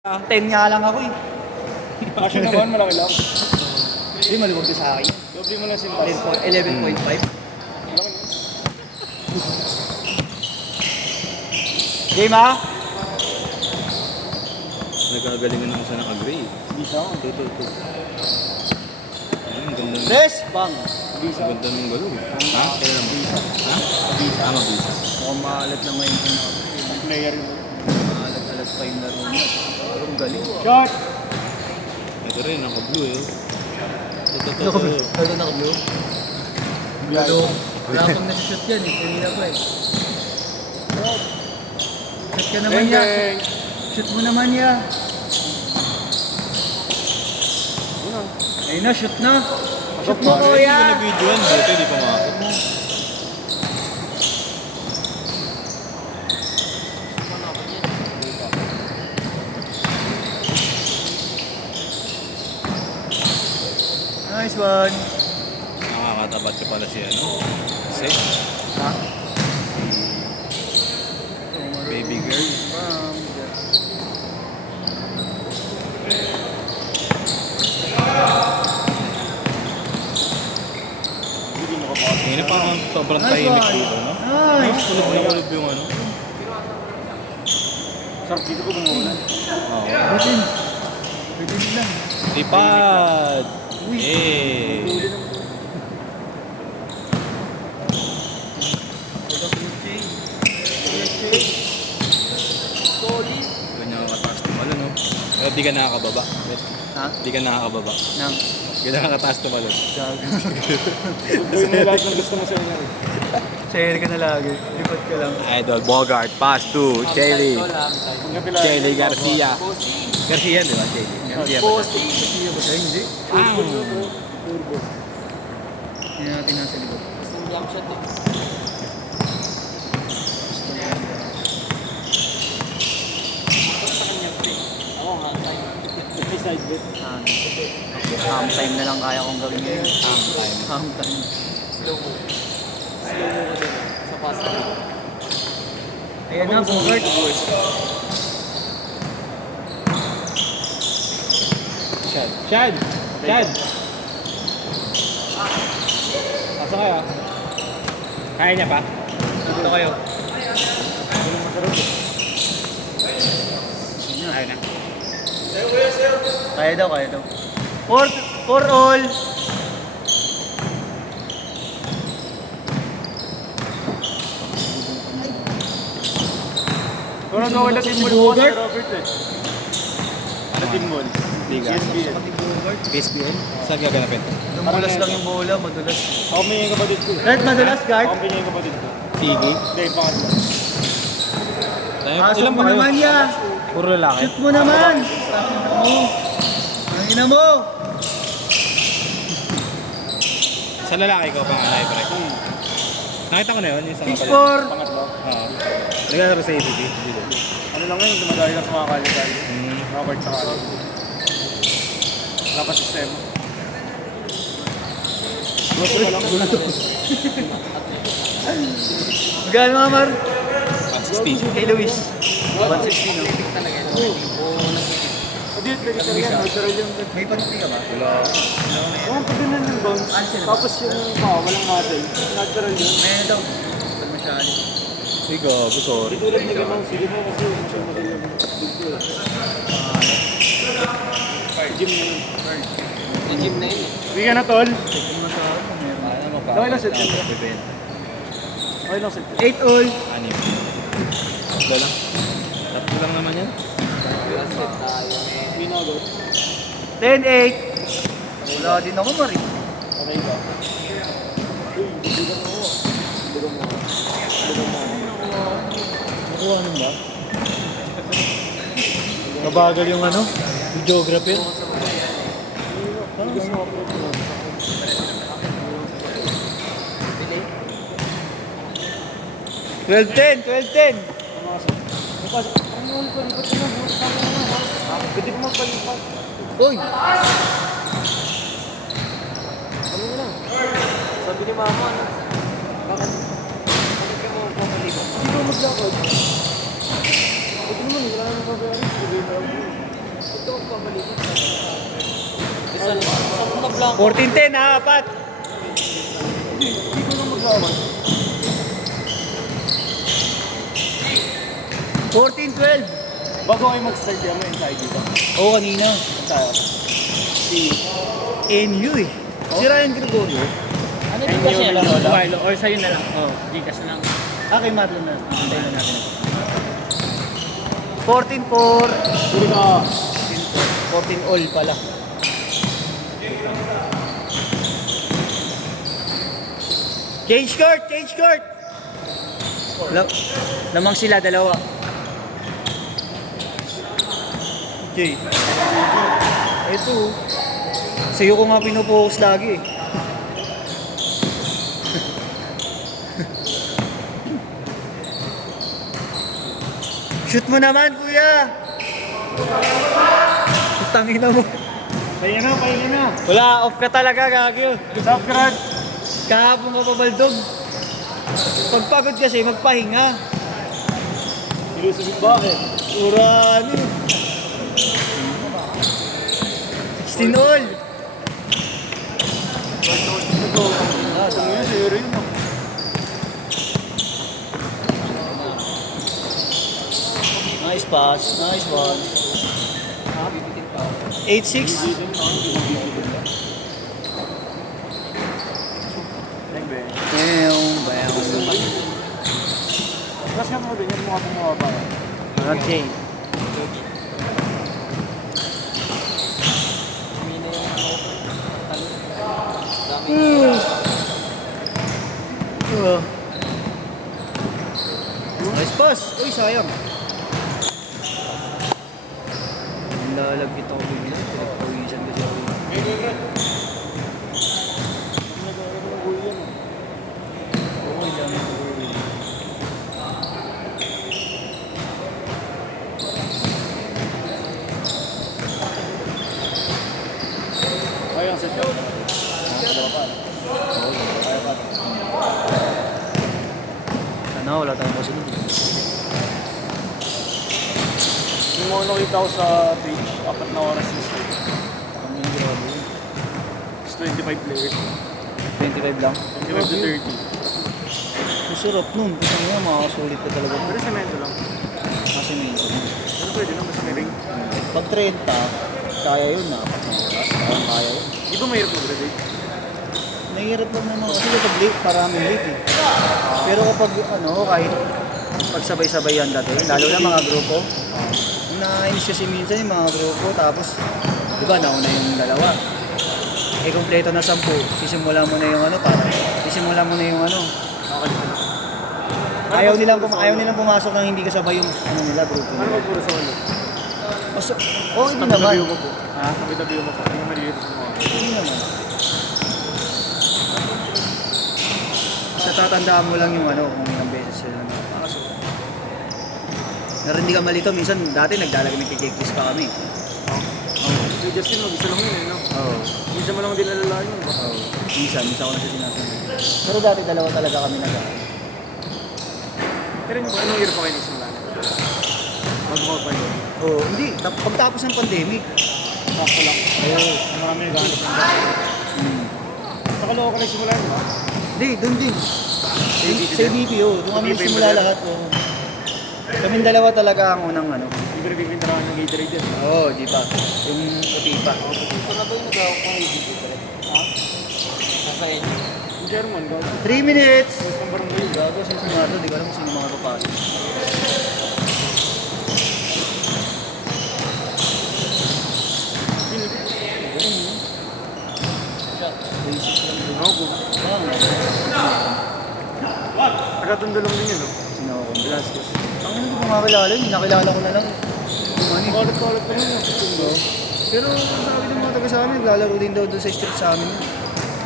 10 nga lang ako eh. Action naman, malaki lang. Hindi, maluwag din sa akin. Doble mo lang simpas. 11.5. Malaki na. Game ha? Nagagalingan ako sa naka-gray. Bisa ko. Ito. Ang ganda. Yes! Bang! Bisa Ang ganda ng galaw. Ha? Kailan mo? Ha? Mabisa. Mabisa. Mukhang maalat naman yung Ang player yun. maalat-alat pa yung laro niya. Pero ang galing. Shot! Ito rin, naka-blue eh. Ito. Lalo na blue. Lalo. Wala pang nasa-shoot yan eh. Kanina pa eh. Shoot ka naman Bang, ya. bang. Shoot mo naman ya. Ayun na, shoot na. Shoot mo Hindi ko kuya. na-video yan. Buti, di pa makakot mo. Nice one. Nakakatabat ka pala si ano. Kasi, Ha? baby girl. Hindi mo kapasok. Ngayon parang sobrang Nice tahimik one. dito, no? Nice. Kulog na kulog yung ano. Sarap dito ko bumulan. Oo. Pwede. Pwede lang. Lipad! Eh! Ganyan ka kataas tumalon, no? Pero di ka nakakababa. Ha? Di ka nakakababa. Nang. Ganyan ka kataas tumalon. Gawin mo lahat ng gusto mo sa inyo. Share ka na lagi. Lipat ka lang. Idol, Bogart, pass to Chelly. Ang kapila. Chelly Garcia. Garcia, di ba? Chelly. Garcia ba? Hindi ba siya? Hindi. Hindi natin nasa likod. Side bet. Half time na lang kaya kong gawin ngayon. Ang time. Half time. Ayan na, Bogart. Chad! Asa kaya? Kaya niya pa? Dito kayo. Kaya na. Kaya daw. For all. Pero gawin natin mo Bogart? Robert eh. Natin mo. Liga. CSBL. PSBL? Saan gaganapin? Dumulas lang yung bola, madulas. Ako may yung kapatid ko. Red, madulas, guard. Ako may yung kapatid ko. Tigi? Hindi, pangatlo. Pasok Ilan mo ba kayo? naman ya. Puro lalaki? Shoot mo naman. Ang ina mo. Sa lalaki ko, pangalay pre. Nakita ko na yun, yung sa 6'4". Pangatlo. Oo. Naglalaro sa ABB. Dito. Ano lang ngayon, dumadali lang sa mga kali-kali. Robert sa kali. Wala pa sistema. Gusto ka lang. Magkano mga Mar? 160. Kay Luis. 160 no? Hindi, pwede ka yan. Natural yung... May panty ka ba? Wala. Oo, pwede na yung bounce. Tapos yung walang muscle. Natural yun. May daw. Pag masyali. Ay, gago, sorry. Hindi tulad ni Gamang sige mo kasi yung siya mo yung dito. Gym na yun. Gym na yun. Hindi ka na tol. Check mo sa ako. Meron. Okay lang, set. Okay lang set. 8 all. Anim. Tatlo lang. Tatlo lang naman yan. Pinagot. 10-8. Wala din ako Mar. Okay ba? Uy, hindi ka mo. Hindi ka mo. Nakuha nun ba? Mabagal yung ano? Yung geography. Gusto mo ako. 12-10. 12-10. Ano ko lipat na lang. Pwede ko magpalipat. Uy. Ano na lang? Sabi ni mama, bakit? Bakit ka mo pumalipat? Hindi ko maglakad. Pwede naman, wala naman pagkakas. Sabi na lang. Isang na blanco. 14-10 ha, apat. Hindi ko lang maglawan. 14-12. Bago kayo mag-start yan, may inside dito. Oo, kanina. Saan tayo? Si NU eh. Si Ryan Gregorio. Ano yung kasi Ayun, lang? Lola. Carlo, or sa'yo na lang. Oo, Gcash na lang. Kay Marlon na. Antayin na natin. 14-4. Huli ka. 14 all pala. Change court! Change court! Lamang sila, dalawa. Jay. Ito. Sa'yo ko nga pinupokus lagi eh. Shoot mo naman, kuya! Tangina mo. Pahinga na, pahinga na. Wala, off ka talaga, gagyo. Stop, Grad. Kahapon ka pabaldog. Pagpagod kasi, magpahinga. Ilusubit bakit? Urani. 16 all. Ito mo yun, zero yun. Nice pass. Nice one. 8-6. Tapos nga mo din, yung mga bumaba. Okay. Nice pass. Uy, sayang. Lalagkit ako bigla. Pinagpawisan kasi ako. Okay lang. Ayun, sa show. Sana wala tayong masunod. Yung mga nakita ko sa page, 4 na oras yung start. Ang yung grabe. It's 25 players. 25 lang. 25 to 30. Masarap nun. Kasi nga makakasulit ka talaga. Pero semento lang. Kasi minsan. Pero pwede lang, basta may ring. Pag 30, kaya yun na. Parang kaya yun. Di ba mahirap mag-graduate? Nahihirap lang naman kasi kapag late, maraming late eh. Pero kapag ano, kahit pagsabay-sabay yan dati, lalo na mga grupo, nainis kasi minsan yung mga grupo, tapos, di ba, nauna yung dalawa. Eh, kompleto na 10, sisimula mo na yung ano, parang, sisimula mo na yung ano. Ayaw nilang pumasok nang hindi kasabay yung ano nila, grupo Ano nila. ba puro sa ulo? Oo, hindi naman. Tabi-tabi mo po. Ha? Tabi-tabi mo po. Yung maliliit sa mga. Hindi naman. Sa tatandaan mo lang yung ano, kung ilang beses sila nakapasok. Pero hindi ka malito, minsan dati nagdalagamit kay checklist pa kami. Yung Justin, mag-isa lang yun eh, no? Oo. Minsan mo lang din alalahan yun ba? Oo. Minsan ko na siya sinasabi. Pero dati dalawa talaga kami Pero anong hirap pa kayo nagsimula? Mag-mall pa yun. Oo, hindi. Pagtapos ng pandemic. Sakto lang. Oo. Marami naghanap ng bago. Sa Caloocan kayo simula yun ba? Hindi, doon din. Sa BPO, doon kami nagsimula lahat. Oo. Kaming dalawa talaga ang unang ano. Hindi ko nagpipintarahan ng Gatorade yan. Oo, di ba? Yung puti pa. Ito na ba yung nagawa ko ng video? Ha? Nasa inyo. Yung German, gago. 3 minutes! Ang barangay. Gago, sino sumato? Di ko alam kung sino mga papasok. Basic lang din. Ako. Taga-tondo lang din yun, no? Sino ako? Velasquez. Ang hindi ko makakilala yun. Nakilala ko na lang. Yung ano eh. Kalat-kalat pa rin yun. Pero sabi ng mga taga sa amin, naglalaro din daw doon sa street sa amin.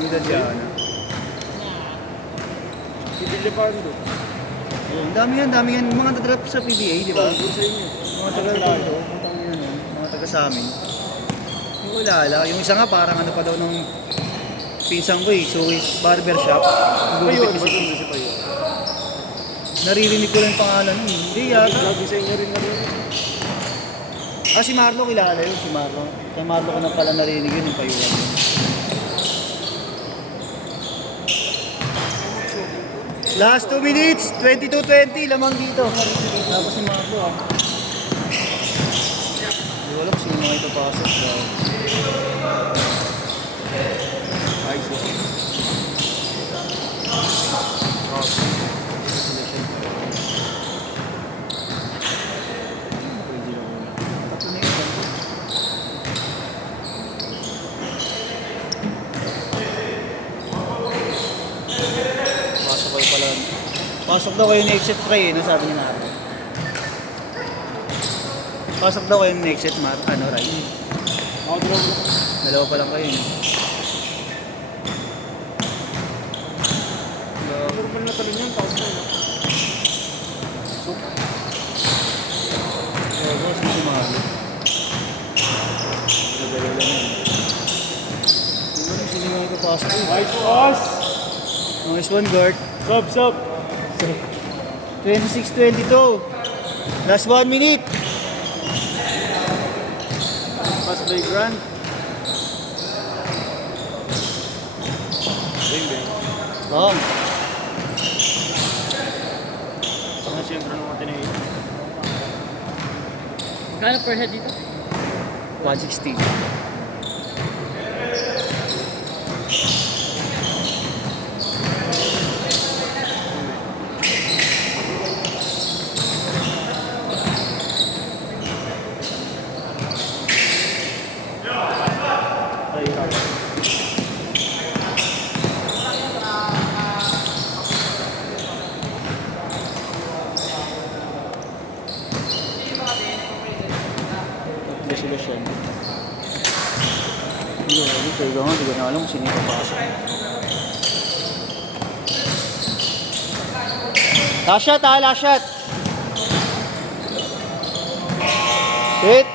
Yung Dadiana. Si Villapando. Ang dami yan. Mga nadrap sa PBA, di ba? Doon sa inyo. Mga taga dito, mga taga sa amin. Hindi ko kilala. Yung isa nga parang ano pa daw nung pinsang ko eh. So, barbershop. Payo, Gugupit ba kasi. doon si Payo? Naririnig ko lang yung pangalan. Hindi yata. Lagi sa inyo rin na rin. Ah, si Marlo kilala yun, si Marlo. Kay Marlo ko na pala narinig yun, yung payuhan yun. Last 2 minutes, 22-20, lamang dito. Tapos si Marlo ah. Hindi ko alam sino mga ito pasok. Ayos yun. Tatlo na yun. Pasok kayo pala. Pasok daw kayo na-exit try eh, nasabi ni Marlo. Pasok daw kayo na-exit, ano, Ray? Ako dalawa. Dalawa pa lang kayo eh. Normal na talon yun, tapos na yun. Kaya boss, hindi si Marlo. Dalawa lang yan. Hindi ko lang sino mga ipapasok eh. Nice pass! Nice one, guard. Sub! 26-22. Last 1 minute. Pass by Grant. Bing, bing. Bang. Ano siyempre nung matinay? Kano per head dito? 160. Ay, ikaw. Tatlo sila siya. Hindi ko alam. Ito nga, hindi ko na alam kung sino yung papasok. Last shot ha, last shot. Sit.